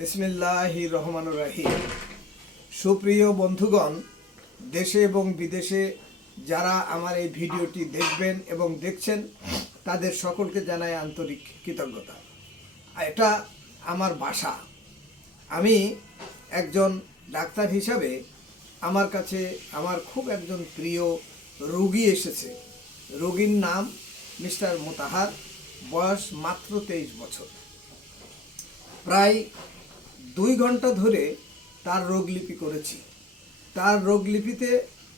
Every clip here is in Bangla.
বিসমিল্লাহির রহমানির রহিম। সুপ্রিয় বন্ধুগণ, দেশে এবং বিদেশে যারা আমার এই ভিডিওটি দেখবেন এবং দেখছেন তাদের সকলকে জানাই আন্তরিক কৃতজ্ঞতা। এটা আমার বাসা। আমি একজন ডাক্তার হিসাবে আমার কাছে আমার খুব একজন প্রিয় রোগী এসেছে। রোগীর নাম মিস্টার মোতাহার, বয়স মাত্র 23 বছর। প্রায় 2 ঘন্টা ধরে তার রোগলিপি করেছি। তার রোগলিপিতে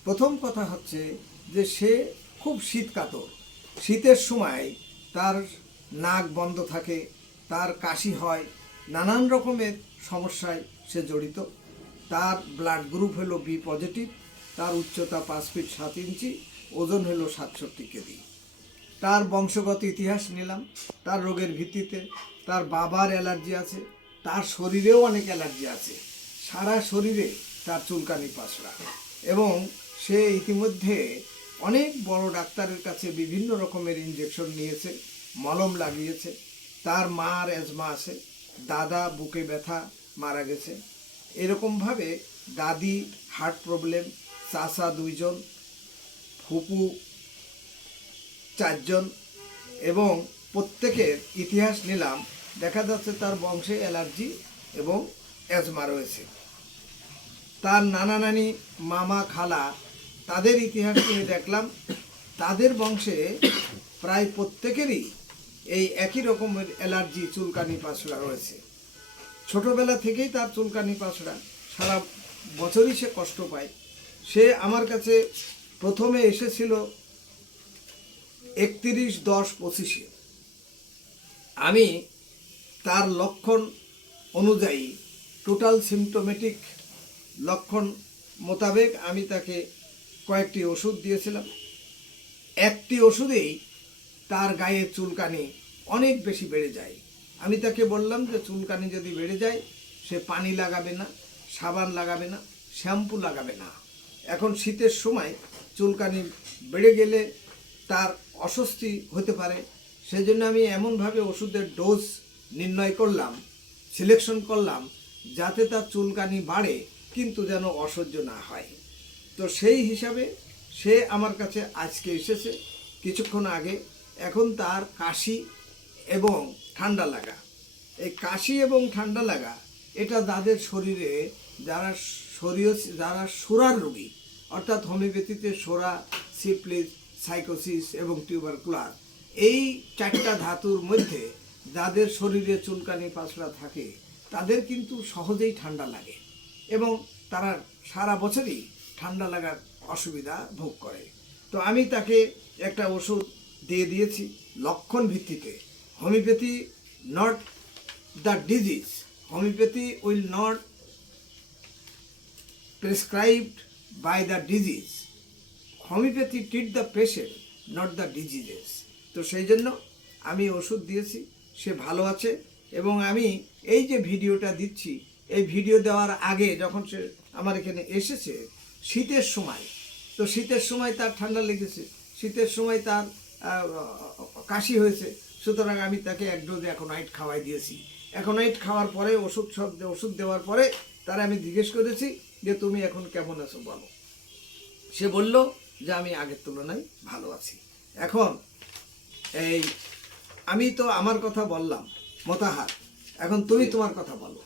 প্রথম কথা হচ্ছে যে সে খুব শীতকাতর। শীতের সময় তার নাক বন্ধ থাকে, তার কাশি হয়, নানান রকমের সমস্যায় সে জড়িত। তার ব্লাড গ্রুপ হলো বি পজিটিভ, তার উচ্চতা 5 ফিট 7 ইঞ্চি, ওজন হলো 67 কেজি। তার বংশগত ইতিহাস নিলাম, তার রোগের ভিত্তিতে। তার বাবার অ্যালার্জি আছে, তার শরীরেও অনেক অ্যালার্জি আছে, সারা শরীরে তার চুলকানি পাসরা, এবং সে ইতিমধ্যে অনেক বড় ডাক্তারের কাছে বিভিন্ন রকমের ইনজেকশন নিয়েছে, মলম লাগিয়েছে। তার মার অ্যাজমা আছে, দাদা বুকে ব্যথা মারা গেছে, এরকমভাবে দাদি হার্ট প্রবলেম, চাচা 2 জন, ফুপু 4 জন, এবং প্রত্যেকের ইতিহাস নিলাম। দেখা যাচ্ছে তার বংশে অ্যালার্জি এবং অ্যাজমা রয়েছে। তার নানা নানি, মামা, খালা, তাদের ইতিহাস নিয়ে দেখলাম তাদের বংশে প্রায় প্রত্যেকেরই এই একই রকমের অ্যালার্জি, চুলকানি পাসড়া রয়েছে। ছোটবেলা থেকেই তার চুলকানি পাসড়া, সারা বছরই সে কষ্ট পায়। সে আমার কাছে প্রথমে এসেছিল 31/10/25। আমি তার লক্ষণ অনুযায়ী, টোটাল সিমটোমেটিক লক্ষণ মোতাবেক আমি তাকে কয়েকটি ওষুধ দিয়েছিলাম। একটি ওষুধেই তার গায়ে চুলকানি অনেক বেশি বেড়ে যায়। আমি তাকে বললাম যে চুলকানি যদি বেড়ে যায় সে পানি লাগাবে না, সাবান লাগাবে না, শ্যাম্পু লাগাবে না। এখন শীতের সময় চুলকানি বেড়ে গেলে তার অস্বস্তি হতে পারে। সেজন্য আমি এমনভাবে ওষুধের ডোজ নির্ণয় করলাম, সিলেকশন করলাম, যাতে তার চুলকানি বাড়ে কিন্তু যেন অসহ্য না হয়। তো সেই হিসাবে সে আমার কাছে আজকে এসেছে কিছুক্ষণ আগে। এখন তার কাশি এবং ঠান্ডা লাগা, এই কাশি এবং ঠান্ডা লাগা, এটা যাদের শরীরে যারা সোরার রোগী, অর্থাৎ হোমিওপ্যাথিতে সোরা, সিফিলিস, সাইকোসিস এবং টিউবারকুলার, এই 4টা ধাতুর মধ্যে যাদের শরীরে চুলকানি পাসড়া থাকে তাদের কিন্তু সহজেই ঠান্ডা লাগে এবং তারা সারা বছরই ঠান্ডা লাগার অসুবিধা ভোগ করে। তো আমি তাকে একটা ওষুধ দিয়ে দিয়েছি লক্ষণ ভিত্তিতে। Homeopathy not the disease, homeopathy will not prescribed by the disease, homeopathy treat the patient not the diseases. তো সেই জন্য আমি ওষুধ দিয়েছি, সে ভালো আছে। এবং আমি এই যে ভিডিওটা দিচ্ছি, এই ভিডিও দেওয়ার আগে যখন সে আমার এখানে এসেছে শীতের সময়, তো শীতের সময় তার ঠান্ডা লেগেছে, শীতের সময় তার কাশি হয়েছে, সুতরাং আমি তাকে 1 ডোজ অ্যাকোনাইট খাওয়াই দিয়েছি। অ্যাকোনাইট খাওয়ার পরে ওষুধ দেওয়ার পরে তার আমি জিজ্ঞেস করেছি যে তুমি এখন কেমন আছো বলো। সে বলল যে আমি আগের তুলনায় ভালো আছি। এখন এই আমি তো আমার কথা বললাম, মোতাহার, এখন তুমি তোমার কথা বলো।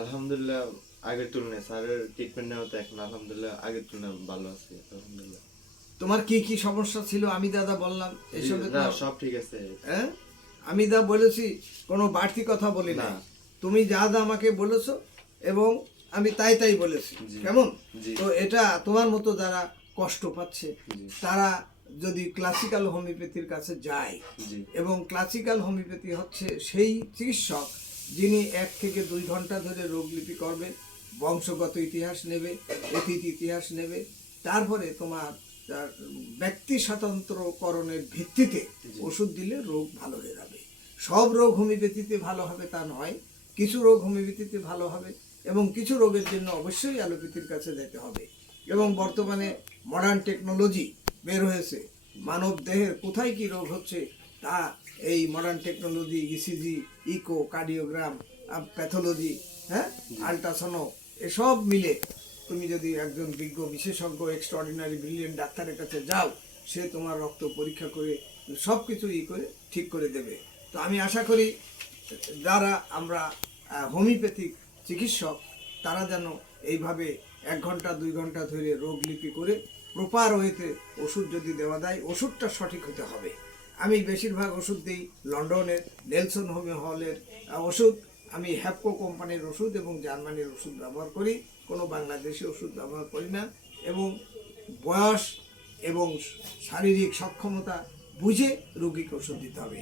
আলহামদুলিল্লাহ, আগের তুলনায় স্যারের ট্রিটমেন্ট নেওয়া তো এখন আলহামদুলিল্লাহ আগের তুলনায় ভালো আছি আলহামদুলিল্লাহ। তোমার কি কি সমস্যা ছিল আমি দাদা বললাম, এসবে না সব ঠিক আছে। হ্যাঁ, আমি যা বলেছি কোনো বাড়তি কথা বলি না, তুমি যা যা আমাকে বলেছো এবং আমি তাই বলেছি, কেমন? তো এটা তোমার মতো যারা কষ্ট পাচ্ছে তারা যদি ক্লাসিক্যাল হোমিওপ্যাথির কাছে যায়, এবং ক্লাসিক্যাল হোমিওপ্যাথি হচ্ছে সেই চিকিৎসক যিনি 1 থেকে 2 ঘন্টা ধরে রোগলিপি করবে, বংশগত ইতিহাস নেবে, অতীত ইতিহাস নেবে, তারপরে তোমার ব্যক্তি স্বতন্ত্রকরণের ভিত্তিতে ওষুধ দিলে রোগ ভালো হয়ে যাবে। সব রোগ হোমিওপ্যাথিতে ভালো হবে তা নয়, কিছু রোগ হোমিওপ্যাথিতে ভালো হবে এবং কিছু রোগের জন্য অবশ্যই অ্যালোপ্যাথির কাছে যেতে হবে। এবং বর্তমানে মডার্ন টেকনোলজি বের হয়েছে, মানব দেহের কোথায় কি রোগ হচ্ছে তা এই modern technology, ECG, echo, cardiogram, pathology হ্যাঁ, আল্ট্রাসাউন্ড এসব মিলে তুমি যদি একজন বিজ্ঞ বিশেষজ্ঞ এক্সট্রাঅর্ডিনারি ব্রিলিয়েন্ট ডাক্তারের কাছে যাও, সে তোমার রক্ত পরীক্ষা করে সব কিছু করে ঠিক করে দেবে। তো আমি আশা করি যারা আমরা হোমিওপ্যাথিক চিকিৎসক, তারা যেন এইভাবে 1 ঘন্টা 2 ঘন্টা ধরে রোগলিপি করে প্রপার ওয়েতে ওষুধ যদি দেওয়া যায়, ওষুধটা সঠিক হতে হবে। আমি বেশিরভাগ ওষুধ দিই লন্ডনের নেলসন হোমিও হলের ওষুধ, আমি হ্যাপকো কোম্পানির ওষুধ এবং জার্মানির ওষুধ ব্যবহার করি, কোনো বাংলাদেশি ওষুধ ব্যবহার করি না। এবং বয়স এবং শারীরিক সক্ষমতা বুঝে রোগীকে ওষুধ দিতে হবে,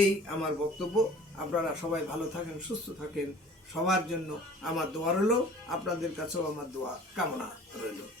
এই আমার বক্তব্য। আপনারা সবাই ভালো থাকেন, সুস্থ থাকেন, সবার জন্য আমার দোয়া রইল, আপনাদের কাছেও আমার দোয়া কামনা রইল।